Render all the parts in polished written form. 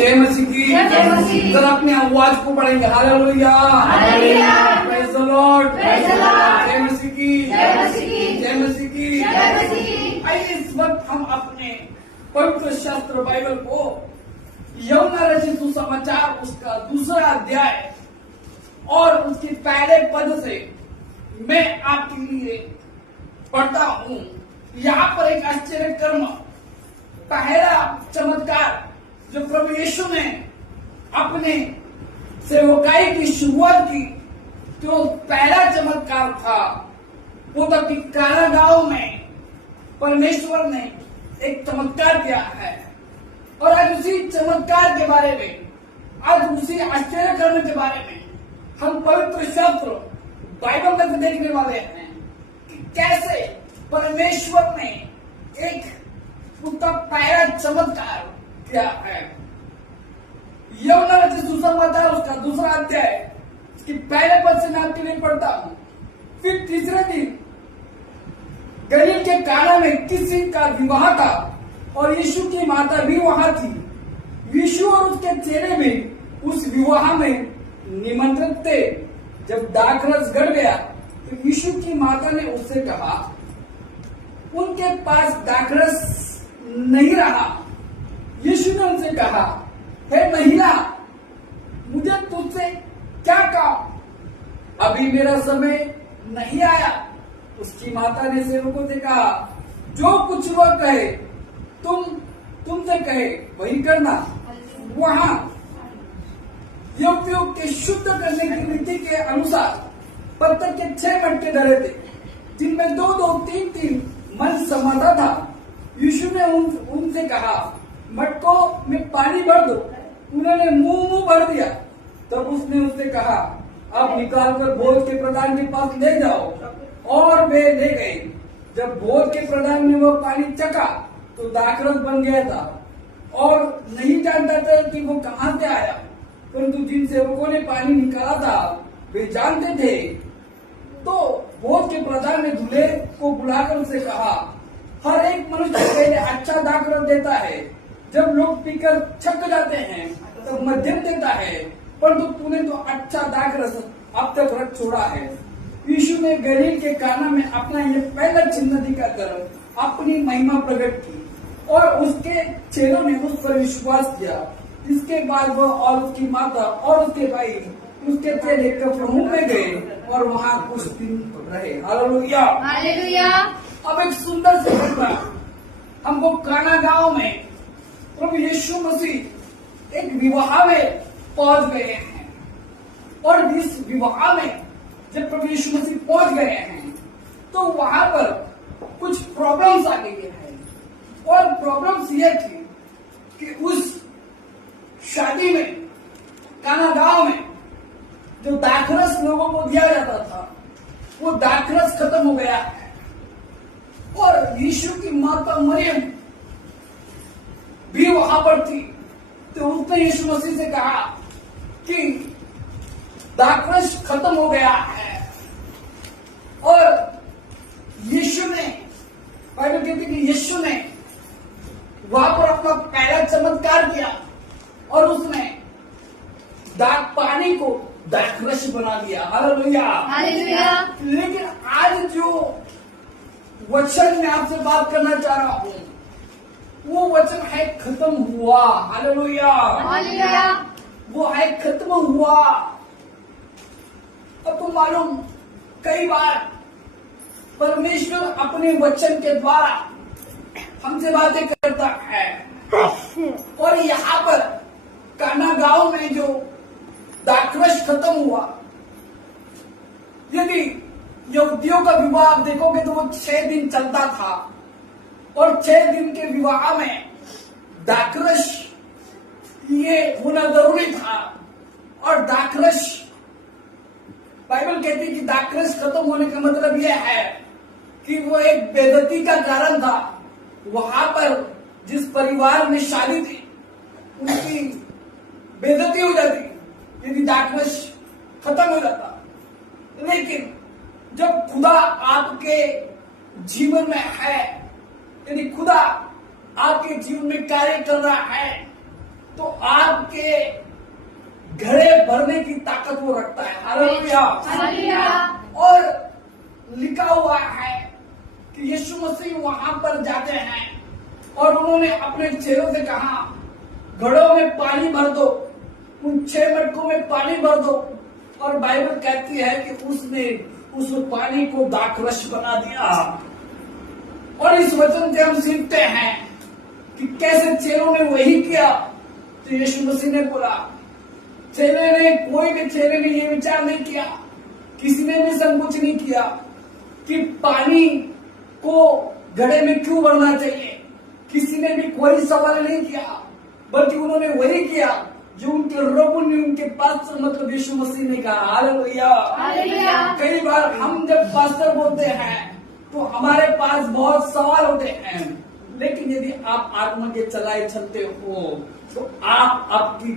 जय मसीह की। जरा अपनी आवाज को बढ़ाएंगे। हालेलुया, प्रेज द लॉर्ड, जय मसीह की, जय मसीह की। आइए इस वक्त हम अपने पवित्र शास्त्र बाइबल को यूहन्ना रचित सुसमाचार उसका 2 अध्याय और उसके पहले पद से मैं आपके लिए पढ़ता हूं। यहाँ पर एक आश्चर्य कर्म, पहला चमत्कार जो प्रभु यीशु ने अपने सेवकाई की शुरुआत की, तो पहला चमत्कार था वो था कि काना गांव में परमेश्वर ने एक चमत्कार किया है। और आज उसी चमत्कार के बारे में, आज उसी आश्चर्य कर्म के बारे में हम पवित्र शास्त्र बाइबल में से देखने वाले हैं कि कैसे परमेश्वर ने एक उसका पहला चमत्कार किया है। यूहन्ना रचित सुसमाचार उसका 2 अध्याय कि पहले पद से मैं आपके लिए पढ़ता हूं। फिर तीसरे दिन गलील के काना में किसी का विवाह था और यीशु की माता भी वहां थी। यीशु और उसके चेले भी उस विवाह में निमंत्रित थे। जब दाखरस गड़ गया तो यीशु की माता ने उससे कहा, उनके पास दाखरस नहीं रहा। यीशु ने उनसे कहा, हे महिला, मुझे तुझसे क्या काम? अभी मेरा समय नहीं आया। उसकी माता ने सेवकों से कहा, जो कुछ वह कहे तुमसे कहे वही करना। वहां युवतियों के शुद्ध करने की रीति के अनुसार पत्थर के 6 मटके धरे थे, जिनमें 2-2, 3-3 मन समाता था। यीशु ने उनसे कहा, मटकों में पानी भर दो। उन्होंने मुंह भर दिया। तब उसने उससे कहा, अब निकालकर भोज के प्रधान के पास ले जाओ। और वे ले गए। जब भोज के प्रधान ने वह पानी चखा तो दाखरस बन गया था और नहीं जानता था कि वो कहां से आया, परंतु जिन सेवकों ने पानी निकाला था वे जानते थे। तो भोज के प्रधान ने दूल्हे को बुलाकर उसे कहा, हर एक मनुष्य पहले अच्छा दाखरस देता है, जब लोग पीकर छक जाते हैं तब मध्यम देता है, परंतु तूने तो अच्छा दाखरस अब तक रख छोड़ा है। यीशु ने गलील के काना में अपना यह पहला चिन्ह दिखाकर अपनी महिमा प्रकट की और उसके चेलों ने उस पर विश्वास किया। इसके बाद वह और उसकी माता और उसके भाई उसके चेले कफरनहूम में गए और वहां कुछ दिन रहे। Hallelujah, hallelujah. अब एक सुंदर सी घटना हमको काना गांव में प्रभु यीशु मसीह एक विवाह में पहुंच गए हैं। और इस विवाह में जब प्रभु यीशु मसीह पहुंच गए हैं तो वहां पर कुछ प्रॉब्लम्स आ गई है। और प्रॉब्लम्स ये थी कि उस शादी में, काना गांव में, जो दाखरस लोगों को दिया जाता था वो दाखरस खत्म हो गया है। और यीशु की माता मरियम भी वहां पर थी। तो उसने यीशु मसीह से कहा कि दाखरस खत्म हो गया है। और यीशु ने, बाइबल कहती है कि यीशु ने वहां पर अपना पहला चमत्कार किया और उसने पानी को दाखरस बना दिया। Hallelujah, hallelujah. लेकिन आज जो वचन मैं आपसे बात करना चाह रहा हूं वो वचन है खत्म हुआ। Hallelujah, hallelujah. वो है खत्म हुआ। अब तो मालूम, कई बार परमेश्वर अपने वचन के द्वारा हमसे बातें करता है। और यहाँ पर काना गांव में जो दाखरस खत्म हुआ, यदि युवतियों का विवाह आप देखोगे तो वो 6 दिन चलता था और 6 दिन के विवाह में दाखरस ये होना जरूरी था। और दाखरस, बाइबल कहती है कि दाखरस खत्म होने का मतलब यह है कि वो एक बेइज्जती का कारण था। वहां पर जिस परिवार में शादी थी उनकी बेइज्जती हो जाती यदि दाखरस खत्म हो जाता। लेकिन जब खुदा आपके जीवन में है, यदि खुदा आपके जीवन में कार्य कर रहा है, तो आप के घड़े भरने की ताकत वो रखता है। हालेलुया। हालेलुया। और लिखा हुआ है कि यीशु मसीह वहां पर जाते हैं और उन्होंने अपने चेलों से कहा, घड़ों में पानी भर दो, उन 6 मटकों में पानी भर दो। और बाइबल कहती है कि उसने उस पानी को दाखरस बना दिया। और इस वचन से हम सीखते हैं कि कैसे चेलों ने वही किया तो यीशु मसीह ने बोला। चेले ने, कोई भी चेले ने ये विचार नहीं किया, किसी ने भी संकोच नहीं किया कि पानी को घड़े में क्यों भरना चाहिए। किसी ने भी कोई सवाल नहीं किया, बल्कि उन्होंने वही किया जो उनके प्रभु ने उनके पास, मतलब यीशु मसीह ने कहा। हालेलुया। हालेलुया। कई बार हम जब पास्टर बोलते हैं तो हमारे पास बहुत सवाल होते हैं, लेकिन यदि आप आत्मा के चलाए चलते हो तो आप आपकी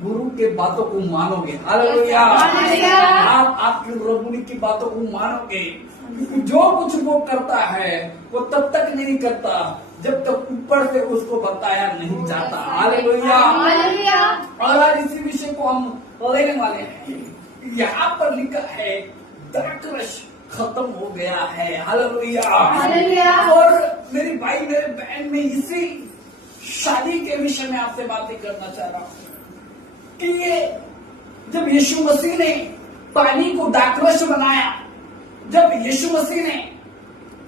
गुरु के बातों को मानोगे। हालेलुया। हालेलुया। आप आपकी प्रभु की बातों को मानोगे, क्योंकि जो कुछ वो करता है वो तब तक नहीं करता जब तक ऊपर से उसको बताया नहीं जाता। हालेलुया। हालेलुया। और आज इसी विषय को हम लेने वाले हैं। यहाँ पर लिखा है दाखरस खत्म हो गया है। हालेलुया। हालेलुया। और मेरी भाई, मेरे बहन, में इसी शादी के विषय में आपसे बातें करना चाह रहा हूं कि ये जब यीशु मसीह ने पानी को दाखरस बनाया, जब यीशु मसीह ने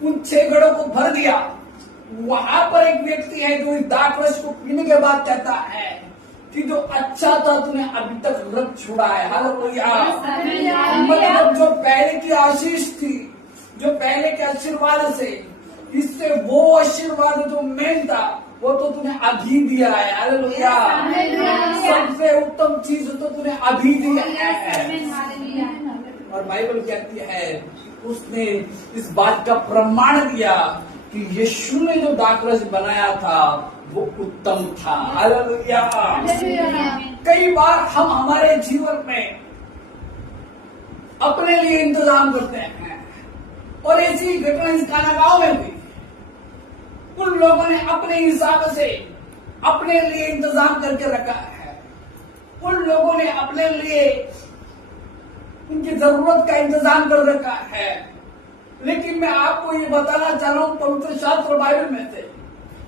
उन 6 घड़ों को भर दिया, वहां पर एक व्यक्ति है जो इस दाखरस को पीने के बाद कहता है कि जो अच्छा था तूने अभी तक रख छोड़ा है। हालेलुया। मतलब जो पहले की आशीष थी, जो पहले के आशीर्वाद से, इससे वो आशीर्वाद जो मेन था वो तो तूने अभी दिया है। हालेलुया। सबसे उत्तम चीज तो तूने अभी दिया है। और बाइबल कहती है उसने इस बात का प्रमाण दिया कि यीशु ने जो दाखरस बनाया था वो उत्तम था। हालेलुया। कई बार हम हमारे जीवन में अपने लिए इंतजाम करते हैं, और ऐसी घटना इस काना गांव में हुई। उन लोगों ने अपने हिसाब से अपने लिए इंतजाम करके रखा है। उन लोगों ने अपने लिए उनकी जरूरत का इंतजाम कर रखा है। लेकिन मैं आपको ये बताना चाह रहा हूं पवित्र शास्त्र बाइबल में से,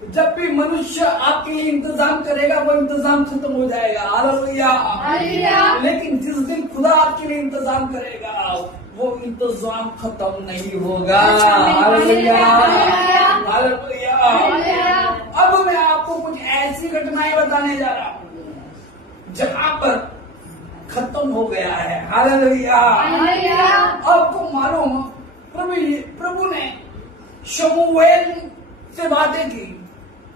जब भी मनुष्य आपके लिए इंतजाम करेगा वो इंतजाम खत्म हो जाएगा। हालेलुया। लेकिन जिस दिन खुदा आपके लिए इंतजाम करेगा वो इंतजाम खत्म नहीं होगा। हालेलुया। हालेलुया। अब मैं आपको कुछ ऐसी घटनाएं बताने जा रहा हूं जहां पर खत्म हो गया है। हालेलुया। आपको मालूम, प्रभु ने शमूएल से बातें की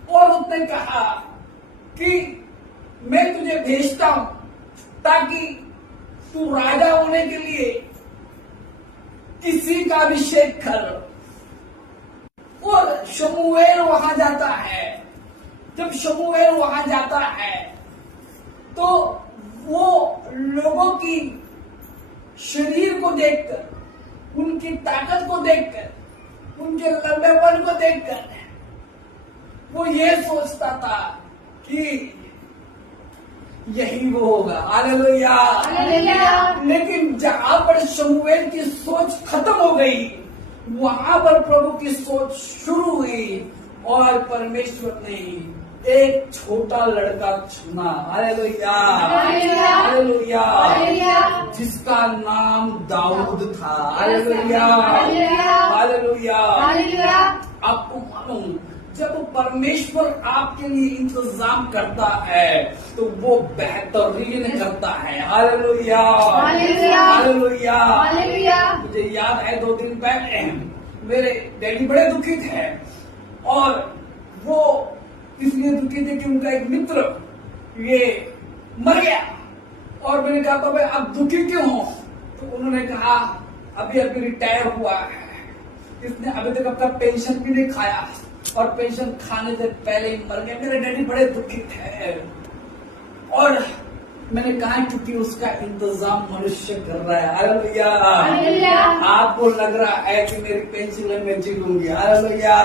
और उसने कहा कि मैं तुझे भेजता हूं ताकि तू राजा होने के लिए किसी का अभिषेक कर। और शमूएल वहां जाता है। जब शमूएल वहां जाता है तो वो लोगों की शरीर को देखकर, उनकी ताकत को देखकर, उनके लंबेपन को देखकर वो ये सोचता था कि यही वो होगा। हालेलुया। लेकिन जहां पर शमूएल की सोच खत्म हो गई, वहां पर प्रभु की सोच शुरू हुई और परमेश्वर ने एक छोटा लड़का चुना। हालेलुया। हालेलुया। जिसका नाम दाऊद था। हालेलुया। हालेलुया। आपको मालूम, जब परमेश्वर आपके लिए इंतजाम करता है तो वो बेहतरीन करता है। हालेलुया। हालेलुया। मुझे याद है 2 दिन पहले मेरे डैडी बड़े दुखी थे, और वो इसलिए दुखी थे कि उनका एक मित्र ये मर गया। और मैंने कहा पापा आप दुखी क्यों हो? तो उन्होंने कहा अभी अभी रिटायर हुआ है, इसने अभी तक अपना पेंशन भी नहीं खाया और पेंशन खाने से पहले ही मर गया। मेरे डैडी बड़े दुखी थे। और मैंने कहा क्योंकि उसका इंतजाम मनुष्य कर रहा है। हालेलुया। आपको लग रहा है कि मेरी पेंशन में जी लूंगी। हालेलुया।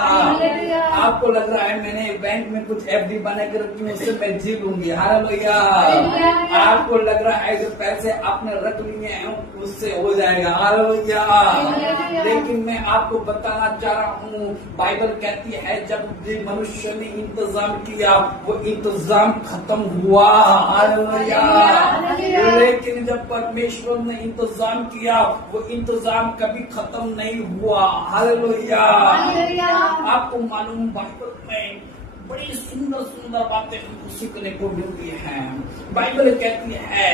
आपको लग रहा है मैंने बैंक में कुछ एफडी बना के रखी है, उससे मैं जी लूंगी। हालेलुया। हालेलुया। आपको लग रहा है जो पैसे आपने रख लिए हैं उससे हो जाएगा। हालेलुया। हालेलुया। लेकिन मैं आपको बताना चाह रहा हूँ, बाइबल कहती है जब भी मनुष्य ने इंतजाम किया वो इंतजाम खत्म हुआ। हालेलुया। हालेलुया। लेकिन जब परमेश्वर ने इंतजाम किया वो इंतजाम कभी खत्म नहीं हुआ। हालेलुया। हालेलुया। आपको मालूम बाइबल में बड़ी सुंदर सुंदर बातें हमको सीखने को मिलती हैं। बाइबल कहती है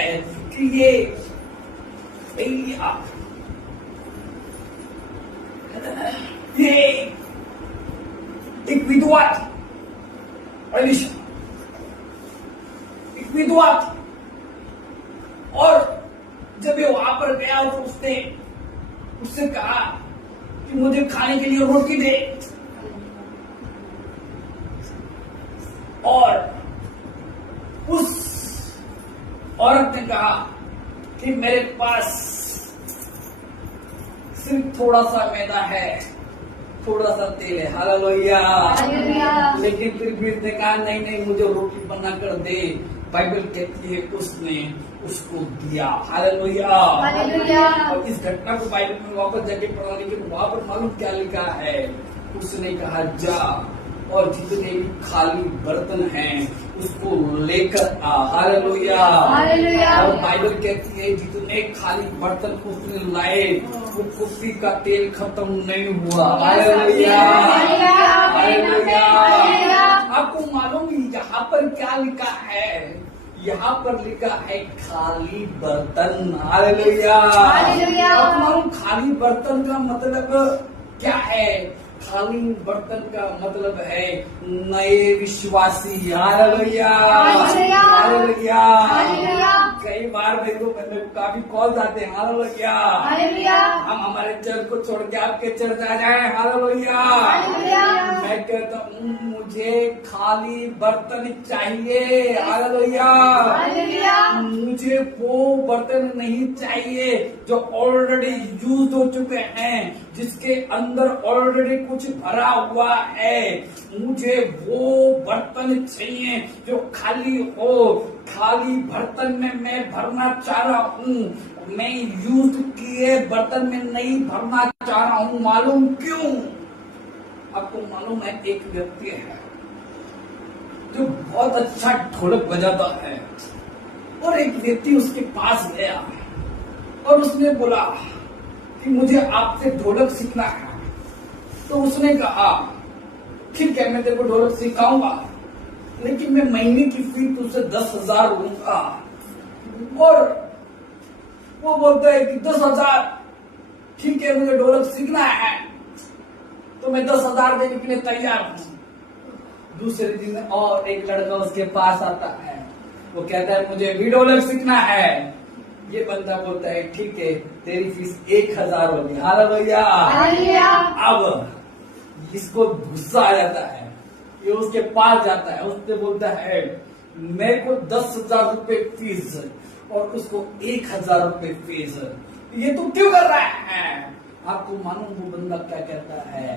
कि ये एक विधवा थी, एक विधवा थी, और जब ये वहां पर गया तो उसने उससे कहा कि मुझे खाने के लिए रोटी दे, और उस औरत ने कहा कि मेरे पास सिर्फ थोड़ा सा मैदा है, थोड़ा सा तेल है। हालेलुया। हालेलुया। लेकिन फिर भी उसने कहा नहीं नहीं मुझे रोटी बना कर दे। बाइबल कहती है उसने उसको दिया। हालेलुया। हालेलुया। और इस घटना को बाइबल में वापस जाके पढ़ा, लेकिन वहां पर मालूम क्या लिखा है, उसने कहा जा और जितने भी खाली बर्तन हैं उसको लेकर आ। हालेलुया। हालेलुया। और बाइबल कहती है जितने खाली बर्तन उसने लाए वो कुर्सी का तेल खत्म नहीं हुआ। हालेलुया। हालेलुया। आपको मालूम यहाँ पर क्या लिखा है? यहाँ पर लिखा है खाली बर्तन। हालेलुया। हालेलुया। आपको मालूम खाली बर्तन का मतलब क्या है? खाली बर्तन का मतलब है नए विश्वासी। हालेलुया। हालेलुया। हालेलुया। हालेलुया। कई बार देखो मैंने काफी कॉल आते हैं। हालेलुया। हालेलुया। हम हमारे चर्च को छोड़ के आपके चर्च आ जाए। हालेलुया। हालेलुया। मैं कहता हूँ मुझे खाली बर्तन चाहिए। हालेलुया। हालेलुया। मुझे वो बर्तन नहीं चाहिए जो ऑलरेडी यूज हो चुके हैं, जिसके अंदर ऑलरेडी कुछ भरा हुआ है। मुझे वो बर्तन चाहिए जो खाली हो। खाली बर्तन में मैं भरना चाह रहा हूँ, मैं यूज किए बर्तन में नहीं भरना चाह रहा हूँ। मालूम क्यों? आपको मालूम है एक व्यक्ति है जो बहुत अच्छा ढोलक बजाता है, और एक व्यक्ति उसके पास गया और उसने बोला कि मुझे आपसे ढोलक सीखना है। तो उसने कहा ठीक है मैं तेरे को ढोलक सिखाऊंगा, लेकिन मैं महीने की फीस तुझसे 10,000 लूंगा। और वो बोलता है कि 10,000 ठीक है, मुझे ढोलक सीखना है तो मैं 10,000 देने के लिए तैयार हूँ। दूसरे दिन और एक लड़का उसके पास आता है, वो कहता है मुझे भी ढोलक सीखना है। ये बंदा बोलता है ठीक है तेरी फीस 1,000 होगी। हालेलुया। हालेलुया। अब इसको गुस्सा आ जाता है, ये उसके पास जाता है, उससे बोलता है मेरे को 10,000 रुपए फीस और उसको 1,000 रुपए फीस, ये तू क्यों कर रहा है? आपको मालूम वो बंदा क्या कहता है?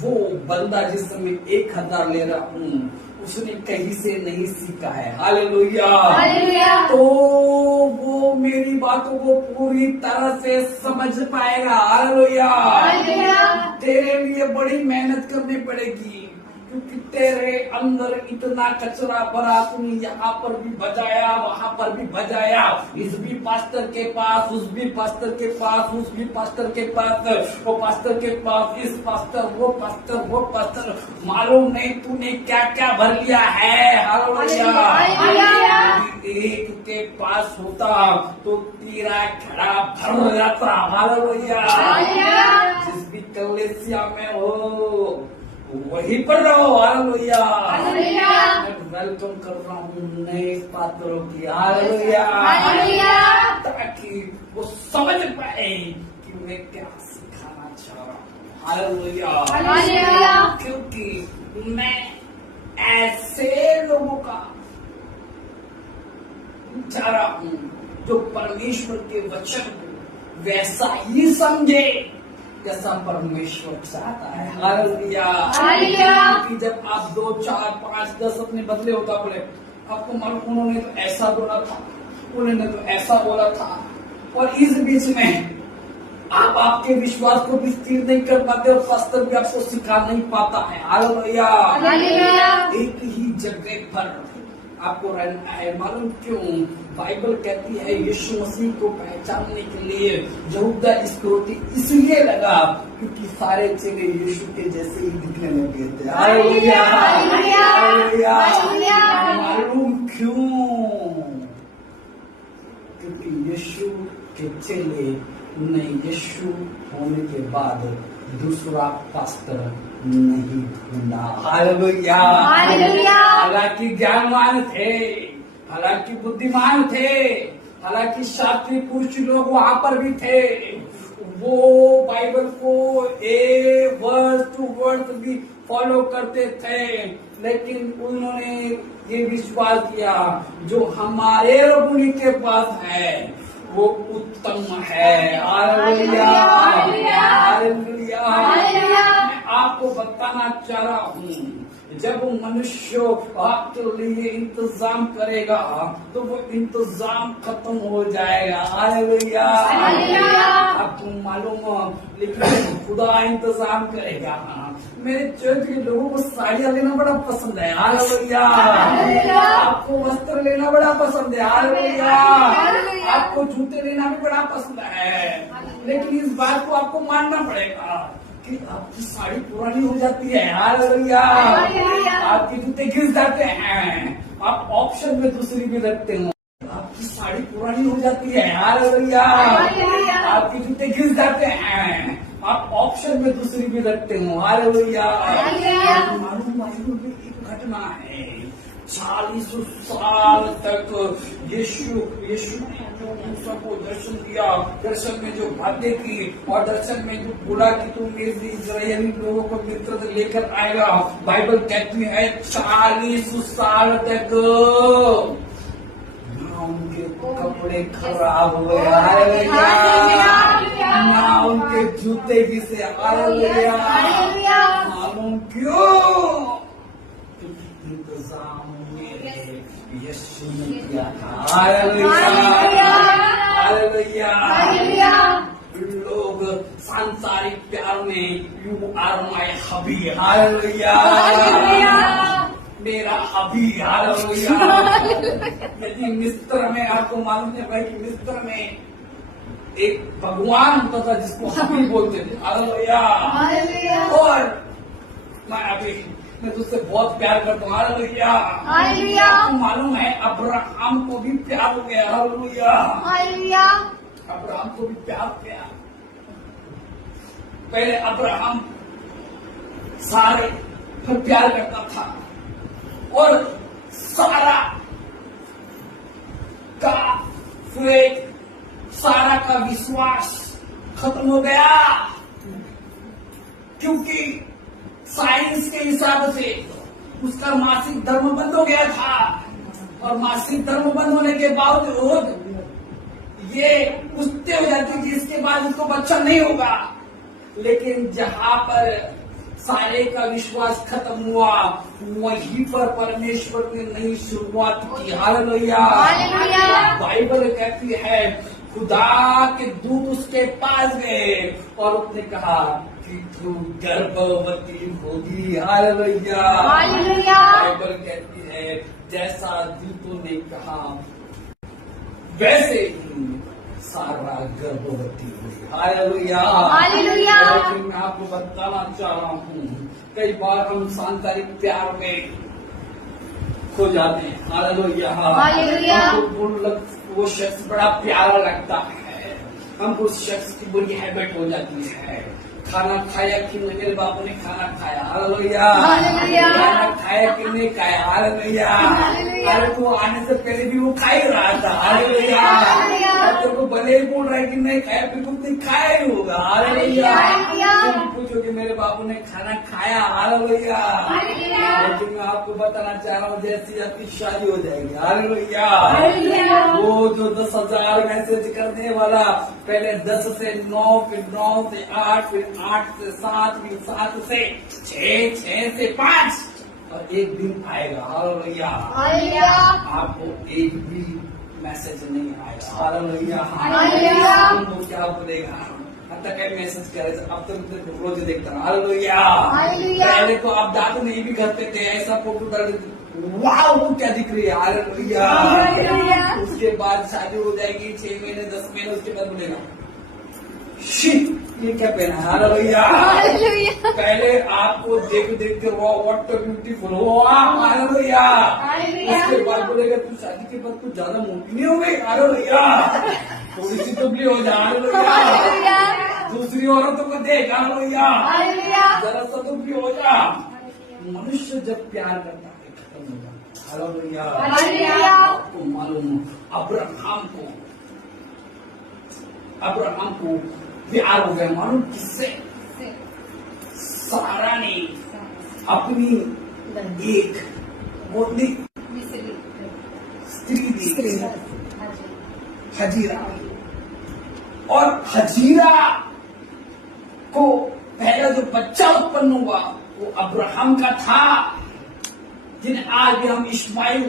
वो बंदा जिस समय 1,000 ले रहा हूँ उसने कहीं से नहीं सीखा है। हालेलुया। हालेलुया। तो वो मेरी बातों को पूरी तरह से समझ पाएगा। हालेलुया। हालेलुया। तेरे लिए बड़ी मेहनत करनी पड़ेगी, क्योंकि तेरे अंदर इतना कचरा भरा, तूने यहाँ पर भी बजाया वहां पर भी बजाया, इस भी पास्टर के पास, उस भी पास्टर के पास, उस भी पास्टर के पास, वो पास्टर के पास, इस पास्टर, वो पास्टर, मालूम नहीं तूने क्या क्या भर लिया है। हालेलुया। एक के पास होता तो तेरा खड़ा भर जाता। हालेलुया। जिस भी कलीसिया में हो वहीं पर रहो। हालेलुया। मैं वेलकम कर रहा हूँ नए पात्रों की। हालेलुया। ताकि वो समझ पाए कि मैं क्या सिखाना चाह रहा हूँ। हालेलुया। क्योंकि मैं ऐसे लोगों का चाह रहा हूँ जो परमेश्वर के वचन को वैसा ही समझे कैसा परमेश्वर चाहता है। हालेलुया। हालेलुया। कि जब आप 2, 4, 5, 10 अपने बदले होता बोले, आपको मालूम उन्होंने तो ऐसा बोला था, उन्होंने तो ऐसा बोला था, और इस बीच में आप आपके विश्वास को भी स्थिर नहीं कर पाते और पास्टर भी आपको सिखा नहीं पाता है। हालेलुया। हालेलुया। एक ही जगह पर आपको रहना है। मालूम क्यों? बाइबल कहती है यीशु मसीह को पहचानने के लिए यहूदा इस्करियोती इसलिए लगा क्योंकि सारे चेले यीशु के जैसे ही दिखने लगे थे। हालेलुया। हालेलुया। हालेलुया। हालेलुया। मालूम क्यों? क्योंकि यीशु के चेले ने यीशु होने के बाद दूसरा पास्टर नहीं ढूंढा। हालेलुया। हालेलुया। हालांकि ज्ञानवान थे, हालांकि बुद्धिमान थे, हालांकि शास्त्री पुरुष लोग वहां पर भी थे, वो बाइबल को वर्ड टू वर्ड भी फॉलो करते थे, लेकिन उन्होंने ये विश्वास किया जो हमारे प्रभु के पास है वो उत्तम है। हालेलुया। हालेलुया। हालेलुया। हालेलुया। मैं आपको बताना चाह रहा हूँ, जब मनुष्य आपके लिए इंतजाम करेगा तो वो इंतजाम खत्म हो जाएगा। हालेलुया। हालेलुया। आपको मालूम, लेकिन खुदा इंतजाम करेगा। मेरे चर्च के लोगों को साड़ियाँ लेना बड़ा पसंद है। हालेलुया। हालेलुया। आपको वस्त्र लेना बड़ा पसंद है। हालेलुया। हालेलुया। आपको जूते लेना भी बड़ा पसंद है, लेकिन इस बात को आपको मानना पड़ेगा कि आपकी साड़ी पुरानी हो जाती है। हालेलुया। हालेलुया। आपके जूते घिस जाते हैं, आप ऑप्शन में दूसरी भी रखते हो, आपकी साड़ी पुरानी हो जाती है। हालेलुया। हालेलुया। आपके जूते घिस जाते हैं, आप ऑप्शन में दूसरी भी रखते हो। हालेलुया। हालेलुया। मालूम बाइबल में एक घटना है, 40 साल तक यीशु ने मूसा को दर्शन दिया, दर्शन में जो बातें की और दर्शन में जो बोला कि तू मेरे इस्राएली लोगों को मित्र लेकर आएगा। बाइबल कहती है 40 साल तक ना उनके कपड़े खराब हुए। हालेलुया। ना उनके जूते घिसे। हालेलुया। हालेलुया। मालूम क्यों? इंतजाम यीशु ने किया था। हालेलुया। हालेलुया। हालेलुया। लोग सांसारिक प्यार में you are my hubby. Hallelujah. Hallelujah. मेरा हबी। हालेलुया। यदि मिस्र में, आपको मालूम है भाई कि मिस्र में एक भगवान होता था जिसको हबी बोलते थे। हालेलुया। हालेलुया। और मैं तुझसे बहुत प्यार करता हूँ। हालेलुया। हालेलुया। आपको मालूम है अब्राहम को भी प्यार हो गया। हालेलुया। हालेलुया। अब्राहम को भी प्यार हो गया। पहले अब्राहम सारे पर प्यार करता था और सारा का फेथ, सारा का विश्वास खत्म हो गया, क्योंकि साइंस के हिसाब से उसका मासिक धर्म बंद हो गया था, और मासिक धर्म बंद होने के बावजूद ये पुष्टि हो जाती थी, इसके बाद उसको बच्चा नहीं होगा। लेकिन जहां पर सारे का विश्वास खत्म हुआ, वहीं पर परमेश्वर ने नई शुरुआत की। हालेलुया। हालेलुया। बाइबल कहती है खुदा के दूत उसके पास गए और उसने कहा कि तू गर्भवती होगी। हालेलुया। हालेलुया। बाइबल कहती है जैसा दूतों ने कहा वैसे ही सारा गर्भवती हुई। हालेलुया। हालेलुया। लेकिन मैं आपको बताना चाह रहा हूँ, कई बार हम सांसारिक प्यार में खो जाते हैं। हालेलुया। हालेलुया। हमको वो शख्स बड़ा प्यारा लगता है, हमको उस शख्स की बुरी हैबिट हो जाती है। खाना खाया कि नहीं, मेरे बापू ने खाना खाया। हालेलुया। हालेलुया। खाना खाया कि नहीं खाया। हालेलुया। हालेलुया। अरे वो आने से पहले भी वो खा ही रहा था। हालेलुया। हालेलुया। और तेरे को भले ही बोल रहा है कि नहीं खाया, बिल्कुल नहीं खाया ही होगा। हालेलुया। हालेलुया। तुम पूछो कि मेरे बापू ने खाना खाया। हालेलुया। हालेलुया। लेकिन मैं आपको बताना चाह रहा हूँ जैसी आपकी शादी हो जाएगी। हालेलुया। हालेलुया। वो जो 10,000 मैसेज करने वाला पहले 10 से 9, फिर 9 से 8, फिर 8 से 7, फिर 7 से 6, 6 से 5 और एक दिन आएगा हालेलुया हालेलुया आपको एक भी मैसेज नहीं आएगा हालेलुया हालेलुया वो क्या बोलेगा अब तक मैसेज करे अब तक रोज देखता हूँ हालेलुया हालेलुया पहले तो आप दांत नहीं भी करते थे ऐसा फोटो डाल वाह वो क्या दिख रही है हालेलुया हालेलुया उसके बाद शादी हो जाएगी 6 महीने 10 महीने उसके बाद बोलेगा शिट ये क्या पहना है हालेलुया हालेलुया पहले आपको देख देख के व्हाट ब्यूटीफुल हालेलुया हालेलुया उसके बाद बोलेगा तू शादी के बाद कुछ ज्यादा मोटी नहीं हो गई हालेलुया थोड़ी सी दुबली हो जा हालेलुया हालेलुया दूसरी औरतों को देख हालेलुया हालेलुया जरा सा दुबली हो जा मनुष्य जब प्यार करता है खत्म हो जाता है हालेलुया हालेलुया आपको मालूम अब्राहम को प्यार हो गया मालूम किससे सारा ने अपनी एक मोटी स्त्री दी हजीरा और हजीरा को पहला जो बच्चा उत्पन्न हुआ वो अब्राहम का था जिन्हें आज भी हम इस्माइल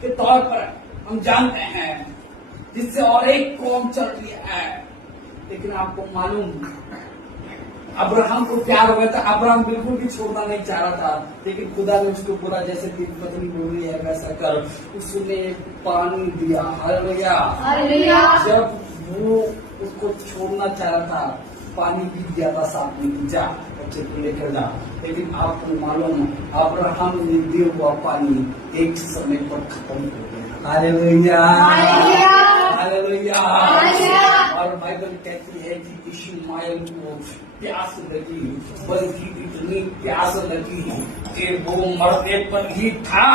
के तौर पर हम जानते हैं जिससे और एक कौम चल रही है लेकिन आपको मालूम अब्राहम को प्यार हो गया था अब्राहम बिल्कुल भी छोड़ना नहीं चाह रहा था लेकिन खुदा ने उसको बोला जैसे तेरी पत्नी बोल रही है वैसा कर उसने पानी दिया हालेलुया हालेलुया जब वो उसको छोड़ना चाह रहा था पानी भी दिया था साथ में जा बच्चे को लेकर जा लेकिन आपको मालूम अब्राहम ने दिया हुआ पानी एक समय पर खत्म हो गया हालेलुया हालेलुया और बाइबल कहती है कि इश्माएल को प्यास लगी बल्कि इतनी प्यास लगी कि वो मरने पर ही था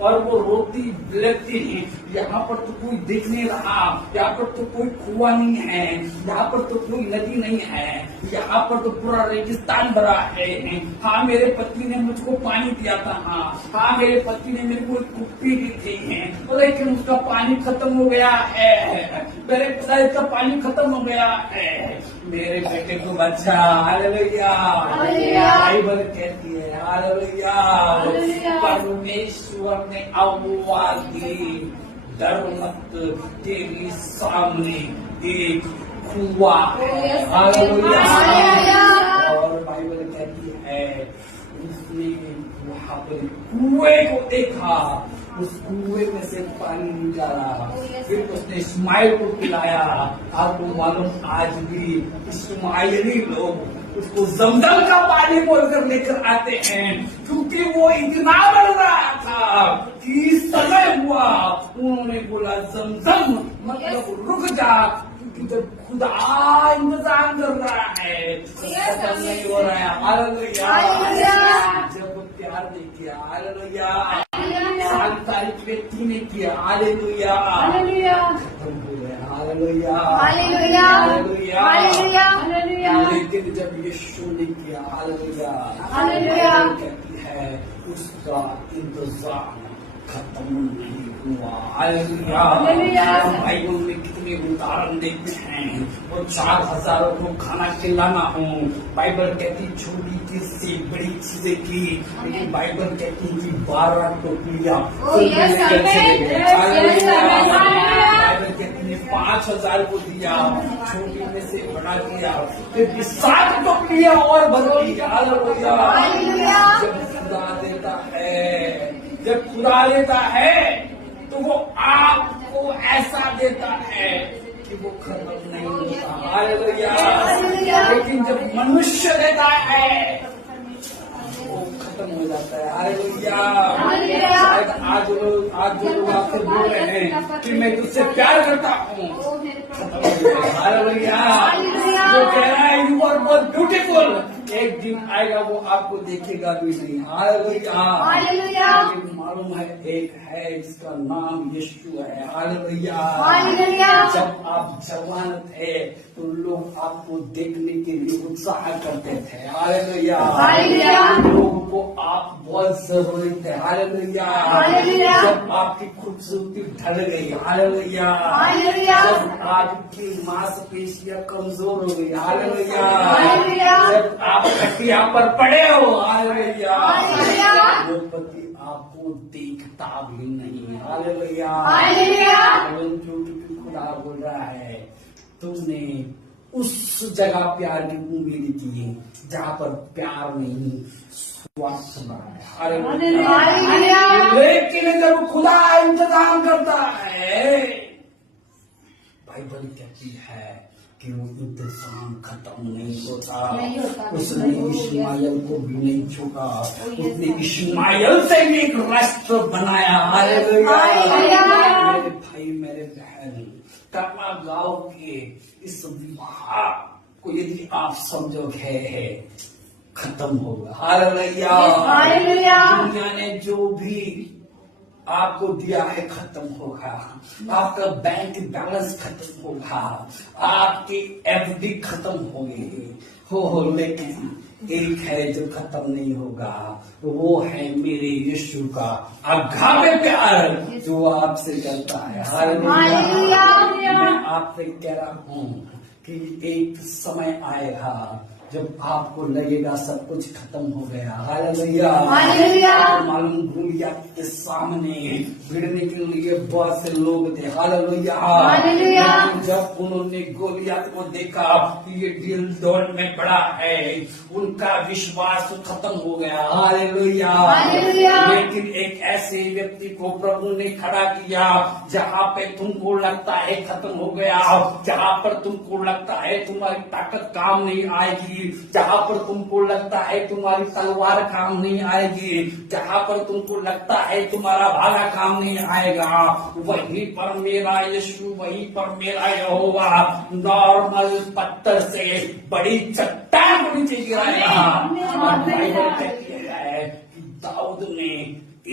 और वो रोती बिलखती ही यहाँ पर तो कोई दिख नहीं रहा यहाँ पर तो कोई कुआं नहीं है यहाँ पर तो कोई नदी नहीं है यहाँ पर तो पूरा रेगिस्तान भरा है हाँ मेरे पति ने मुझको पानी दिया था हाँ मेरे पति ने मेरे को एक कुप्पी दी थी लेकिन उसका पानी खत्म हो गया है मेरे पिता का पानी खत्म हो गया है मेरे बेटे को बच्चा हालेलुया बाइबल कहती है हालेलुया परमेश्वर ने आवाज दी डर मत तेरे सामने एक कुआं है हालेलुया और बाइबल कहती है उसने वहां पर कुएं को देखा उस कुएं में से पानी निकाला फिर उसने इस्माइल को पिलाया आपको मालूम आज भी इस्माइली लोग उसको जमजम का पानी बोलकर लेकर आते हैं क्योंकि वो इतना बढ़ रहा था कि समय हुआ उन्होंने बोला जमजम मतलब रुक जा क्योंकि जब खुदा इंतजाम कर रहा है खत्म नहीं हो रहा है हालेलुया जब प्यार नहीं किया हालेलुया 7 तारीख व्यक्ति ने किया हालेलुया खत्म हो गया हालेलुया हालेलुया लेकिन जब यीशु ने किया हालेलुया कहती है उसका इंतजाम खत्म नहीं हुआ हालेलुया बाइबल में कितने उदाहरण देखते हैं और 4,000 को खाना खिलाना हो बाइबल कहती छोटी चीज से बड़ी चीजें की लेकिन बाइबल कहती कि 12 टोकरियां बाइबल कहती ने 5,000 को दिया छोटी में से बड़ा दिया फिर 7 टोकरियां और भर दी हालेलुया जब खुदा देता है जब खुदा देता है तो वो आपको ऐसा देता है कि वो खत्म नहीं होता हालेलुया लेकिन जब मनुष्य देता है वो खत्म हो जाता है हालेलुया शायद आज जो लोग आपसे बोल रहे हैं कि मैं तुझसे प्यार करता हूँ खत्म हो गया हालेलुया जो कह रहा है यू आर बहुत ब्यूटीफुल एक दिन आएगा वो आपको देखेगा भी नहीं हालेलुया मालूम है एक है जिसका नाम यीशु है हालेलुया जब आप जवान थे तो लोग आपको देखने के लिए उत्साह करते थे हालेलुया लोग को आप बहुत जरूरी थे। हालेलुया। हालेलुया। जब आपकी खूबसूरती ढल गई, हालेलुया, हालेलुया। जब आपकी मांसपेशियां कमजोर हो गई, हालेलुया, हालेलुया। जब आप खटिया पर पड़े हो, हालेलुया, हालेलुया। वो पति आपको देखता भी नहीं, हालेलुया, हालेलुया। क्योंकि खुदा बोल रहा है तुमने उस जगह प्यार की उम्मीद की जहाँ पर प्यार नहीं, स्वार्थ बना है। हालेलुया। लेकिन जब खुदा इंतजाम करता है, बाइबल कहती है कि वो इंतजाम खत्म नहीं होता। उसने इश्माएल को भी नहीं छोड़ा, उसने इश्माएल से भी एक राष्ट्र बनाया। हालेलुया। मेरे भाई मेरे बहन, कर्मा गांव के इस विवाह को यदि आप समझोगे खत्म होगा। हालेलुया। हालेलुया। दुनिया ने जो भी आपको दिया है खत्म होगा, आपका बैंक बैलेंस खत्म होगा, आपकी एफडी खत्म होगी, हो लेकिन एक है जो खत्म नहीं होगा, वो है मेरे यीशु का अगापे प्यार जो आपसे करता है। हालेलुया। मैं आपसे कह रहा हूँ कि एक समय आएगा जब आपको लगेगा सब कुछ खत्म हो गया। हालेलुया। हालेलुया। मालूम गोलियत के सामने भिड़ने के लिए बहुत से लोग थे। हालेलुया। हालेलुया। लेकिन जब उन्होंने गोलियत को देखा कि ये दिल दौड़ में बड़ा है, उनका विश्वास खत्म हो गया। हालेलुया। हालेलुया। लेकिन एक ऐसे व्यक्ति को प्रभु ने खड़ा किया जहाँ पे तुमको लगता है खत्म हो गया, जहाँ पर तुमको लगता है तुम्हारी ताकत काम नहीं आएगी, जहाँ पर तुमको लगता है तुम्हारी तलवार काम नहीं आएगी, जहाँ पर तुमको लगता है तुम्हारा भाला काम नहीं आएगा, वहीं पर मेरा यीशु, वहीं पर मेरा यहोवा नॉर्मल पत्थर से बड़ी चट्टान को नीचे गिराया। और बाइबल कहती है कि दाऊद ने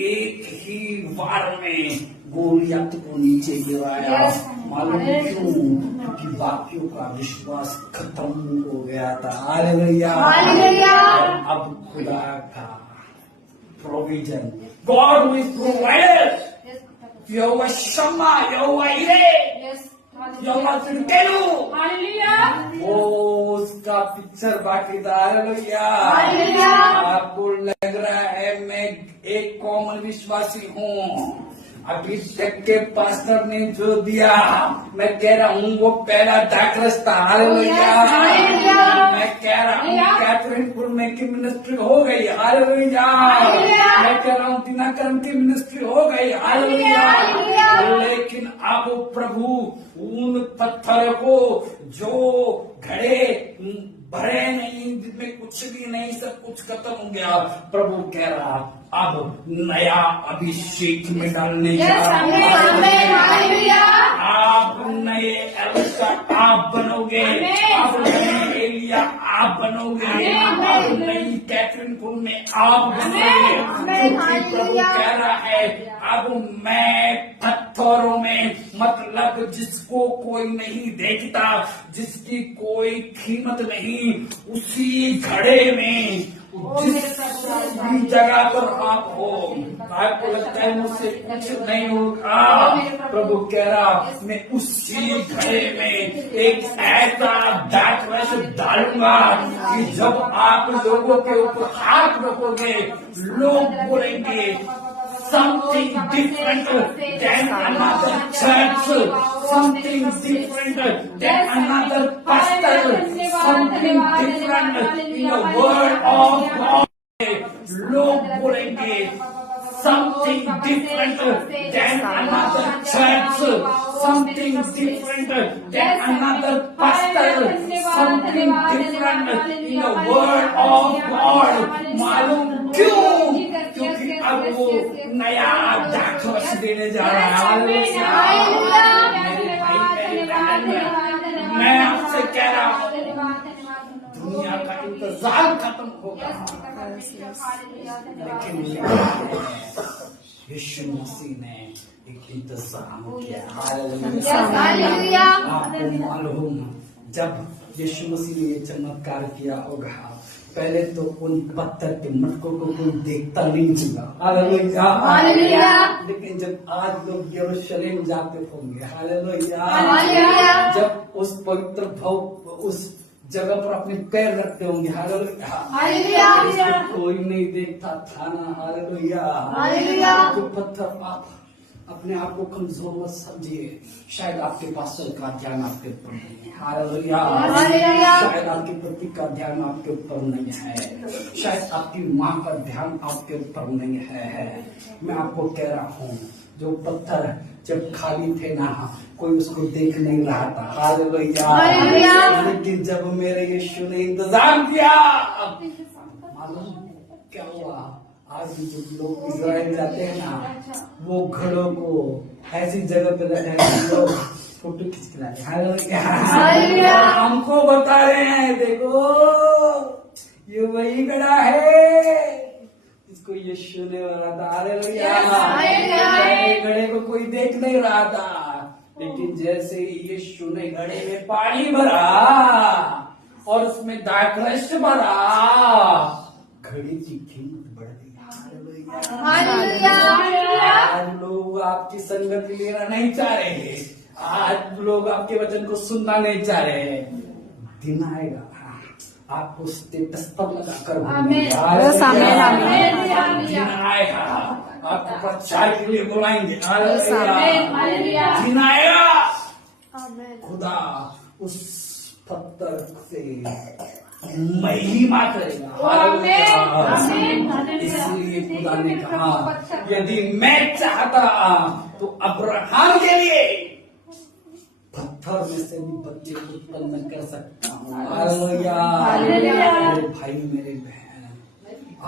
एक ही वार में गोलियत को नीचे गिराया। मालूम क्यों? क्योंकि बाकियों का विश्वास खत्म हो गया था। हालेलुया। हालेलुया। अब खुदा का प्रोविजन, गॉड विल प्रोवाइड, यहोवा शम्मा, यहोवा इरे, यहोवा तिरकेलू, वो उसका पिक्चर बाकी था। हालेलुया। हालेलुया। आपको लग रहा है मैं एक कॉमन विश्वासी हूँ, अभी तक के पास्टर ने जो दिया मैं कह रहा हूँ वो पहला डाकरस था। हालेलुया। हालेलुया। मैं कह रहा हूँ कैथरीनपुर में की मिनिस्ट्री हो गई। हालेलुया। हालेलुया। मैं कह रहा हूँ दिनाकरण की मिनिस्ट्री हो गई। हालेलुया। हालेलुया। लेकिन अब प्रभु उन पत्थर को जो घड़े भरे नहीं, जिसमें कुछ भी नहीं, सब कुछ खत्म हो गया, प्रभु कह रहा अब नया अभिषेक में डालने जा रहा हूं। आप नए एलिशा आप बनोगे, आप नए एलिया आप बनोगे, आप नई कैथरीनपुर में आप बनोगे। क्योंकि प्रभु कह रहा है अब मैं पत्थरों में, मतलब जिसको कोई नहीं देखता, जिसकी कोई कीमत नहीं, उसी घड़े में जिस भी जगह पर आप हो, आपको लगता है मुझसे कुछ नहीं होगा, प्रभु कह रहा मैं उसी घड़े में एक ऐसा दाखरस डालूंगा कि जब आप लोगों के ऊपर हाथ रखोगे लोग बोलेंगे something different than another church, something different than another pastor, something different in the word of God. लोग बोलेंगे something different than another church, something different than another pastor, something different in the word of God. मालूम क्यों? क्योंकि अब वो नया दाखरस देने जा रहा है। मेरे भाई मेरे बहन, मैं आपसे कह रहा हूँ दुनिया का इंतजार खत्म होगा, लेकिन यीशु मसीह ने एक इंतजाम किया। हालेलुया। आपको मालूम जब यीशु मसीह ने ये चमत्कार किया होगा, पहले तो उन पत्थर के मटकों को कोई देखता नहीं होगा, हालेलुया। हालेलुया। लेकिन जब आज लोग यरूशलेम जाते होंगे, हालेलुया, हालेलुया। जब उस पवित्र भव उस जगह पर अपने पैर रखते होंगे, हालेलुया, हालेलुया। इसको कोई नहीं देखता था ना, हालेलुया। हालेलुया। जो पत्थर आप अपने आप को कमजोर मत समझिए, शायद आपके पास का ध्यान आपके ऊपर नहीं है, हालेलुया। हालेलुया। शायद आपके पति का ध्यान आपके ऊपर नहीं है, शायद आपकी माँ का ध्यान आपके ऊपर नहीं है। मैं आपको कह रहा हूँ, जो पत्थर जब खाली थे ना, कोई उसको देख नहीं रहा था, हालेलुया। हालेलुया। लेकिन जब मेरे यीशु ने इंतजाम किया, मालूम क्या हुआ? आज जो लोग इजराइल जाते हैं ना, वो घड़ों को ऐसी जगह पे रखे लोग फोटो खींच के लाते, हालेलुया। हमको बता रहे हैं, देखो ये वही घड़ा है इसको यीशु ने बोला था, हालेलुया। घड़े को कोई देख नहीं रहा था, लेकिन जैसे ही यीशु ने घड़े में पानी भरा और उसमें दाखरस भरा, घड़ी की कीमत बढ़ गई, हालेलुया। आज लोग आपकी संगति लेना नहीं चाह रहे, आज लोग आपके वचन को सुनना नहीं चाह रहे। दिन आएगा आपको स्टेटस पर लगाकर दिन आएगा आपको प्रचार के लिए बुलाएंगे, दिन आएगा खुदा उस पत्थर से महिमा करेगा, इसलिए खुदा ने कहा, यदि मैं चाहता तो अब्राहम के लिए पत्थर में से भी बच्चे उत्पन्न कर सकता हूँ, हालेलुया। मेरे भाई मेरे बहन,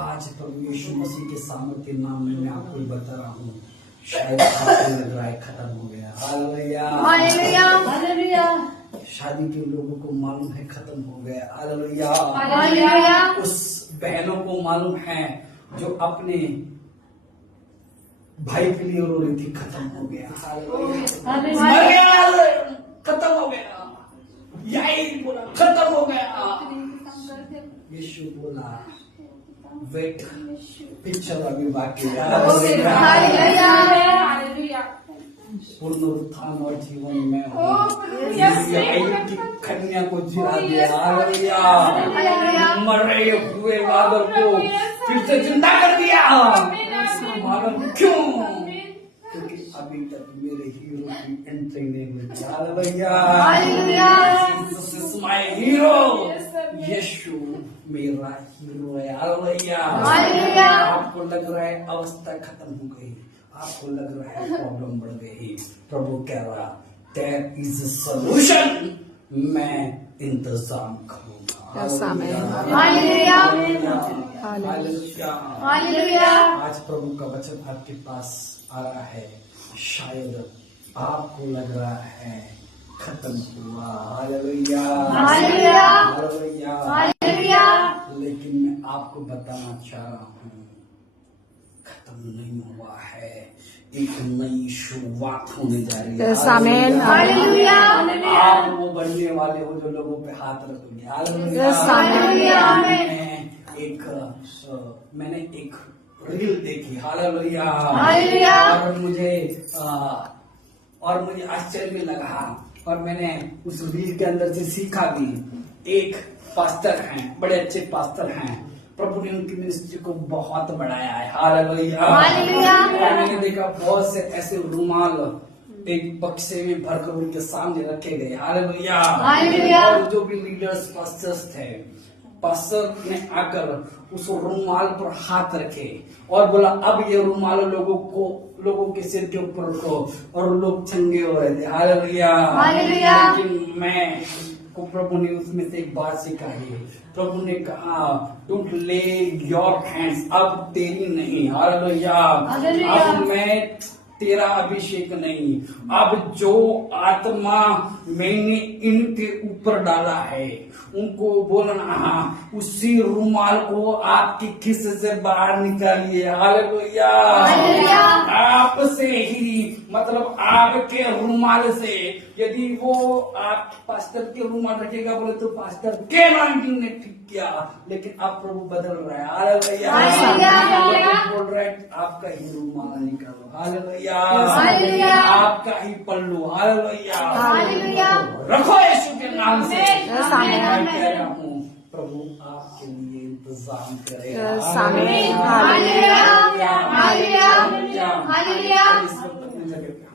आज प्रभु यीशु मसीह के सामर्थ्य नाम में मैं आपको बता रहा हूँ, शायद आपको लग रहा है खत्म हो गया, हालेलुया। शादी के लोगों को मालूम है खत्म हो गया, हालेलुया। उस बहनों को मालूम है जो अपने भाई के लिए रो रही थी, खत्म हो गया, हालेलुया। खत्म हो गया, याई बोला खत्म हो गया, यीशु बोला वेट, पिक्चर अभी बाकी है, पुनरुत्थान और जीवन में की कन्या को जिला दिया, हालेलुया। मर रहे हुए बादल को फिर से जिंदा कर दिया, मालूम क्यों? क्योंकि अभी तक मेरे हीरो की एंट्री नहीं हुई, हालेलुया। माय हीरो, यीशु मेरा हीरो है, हालेलुया। आपको लग रहा है अवस्था खत्म हो गई, आपको लग रहा है प्रॉब्लम बढ़ गई, प्रभु कह रहा देयर इज अ सॉल्यूशन, मैं इंतजाम करूंगा, हालेलुया। आज प्रभु का वचन आपके पास आ रहा है, शायद आपको लग रहा है खत्म हुआ, हालेलुया, लेकिन मैं आपको बताना चाह रहा हूँ खत्म नहीं हुआ है, एक नई शुरुआत होने जा रही है, हालेलुया। आप वो बनने वाले हो जो लोगों पे हाथ रखोगे, हालेलुया। मैंने एक रील देखी, हालेलुया, और मुझे आश्चर्य भी लगा, और मैंने उस रील के अंदर से सीखा भी। एक पास्टर हैं, बड़े अच्छे पास्टर हैं, प्रभु ने उनकी मिनिस्ट्री को बहुत बढ़ाया है, हालेलुया। मैंने देखा बहुत से ऐसे रुमाल एक बक्से में भरकर उनके सामने रखे गए, हालेलुया। और जो भी लीडर्स पास्टर्स थे, पास्टर ने आकर उस रुमाल पर हाथ रखे और बोला अब ये रुमाल लोगों के सिर के ऊपर रखो, और लोग चंगे हो रहे थे, हालेलुया। लेकिन मैं को प्रभु ने उसमें से एक बात सिखाई, प्रभु ने कहा डोंट ले योर हैंड्स, अब तेरी नहीं, हालेलुया। अब मैं तेरा अभिषेक नहीं, अब जो आत्मा मैंने इनके ऊपर डाला है उनको बोलना उसी रुमाल को आपकी खिस से बाहर निकालिए, हालेलुया। आपसे ही मतलब आपके रुमाल से यदि वो आप पास्टर के रुमाल रखेगा बोले तो पास्टर के anointing ने ठीक किया, लेकिन अब प्रभु बदल रहा है। हालेलुया। हालेलुया। बोल रहा है आपका ही रुमाल निकालो। हालेलुया। हालेलुया। आपका ही पल्लू। हालेलुया। हालेलुया। रखो यीशु के नाम से। आमीन। मैं कह रहा हूँ प्रभु आपके लिए इंतजाम करेगा। आमीन। हालेलुया। हालेलुया। हालेलुया। इस वक्त अपनी जगह पे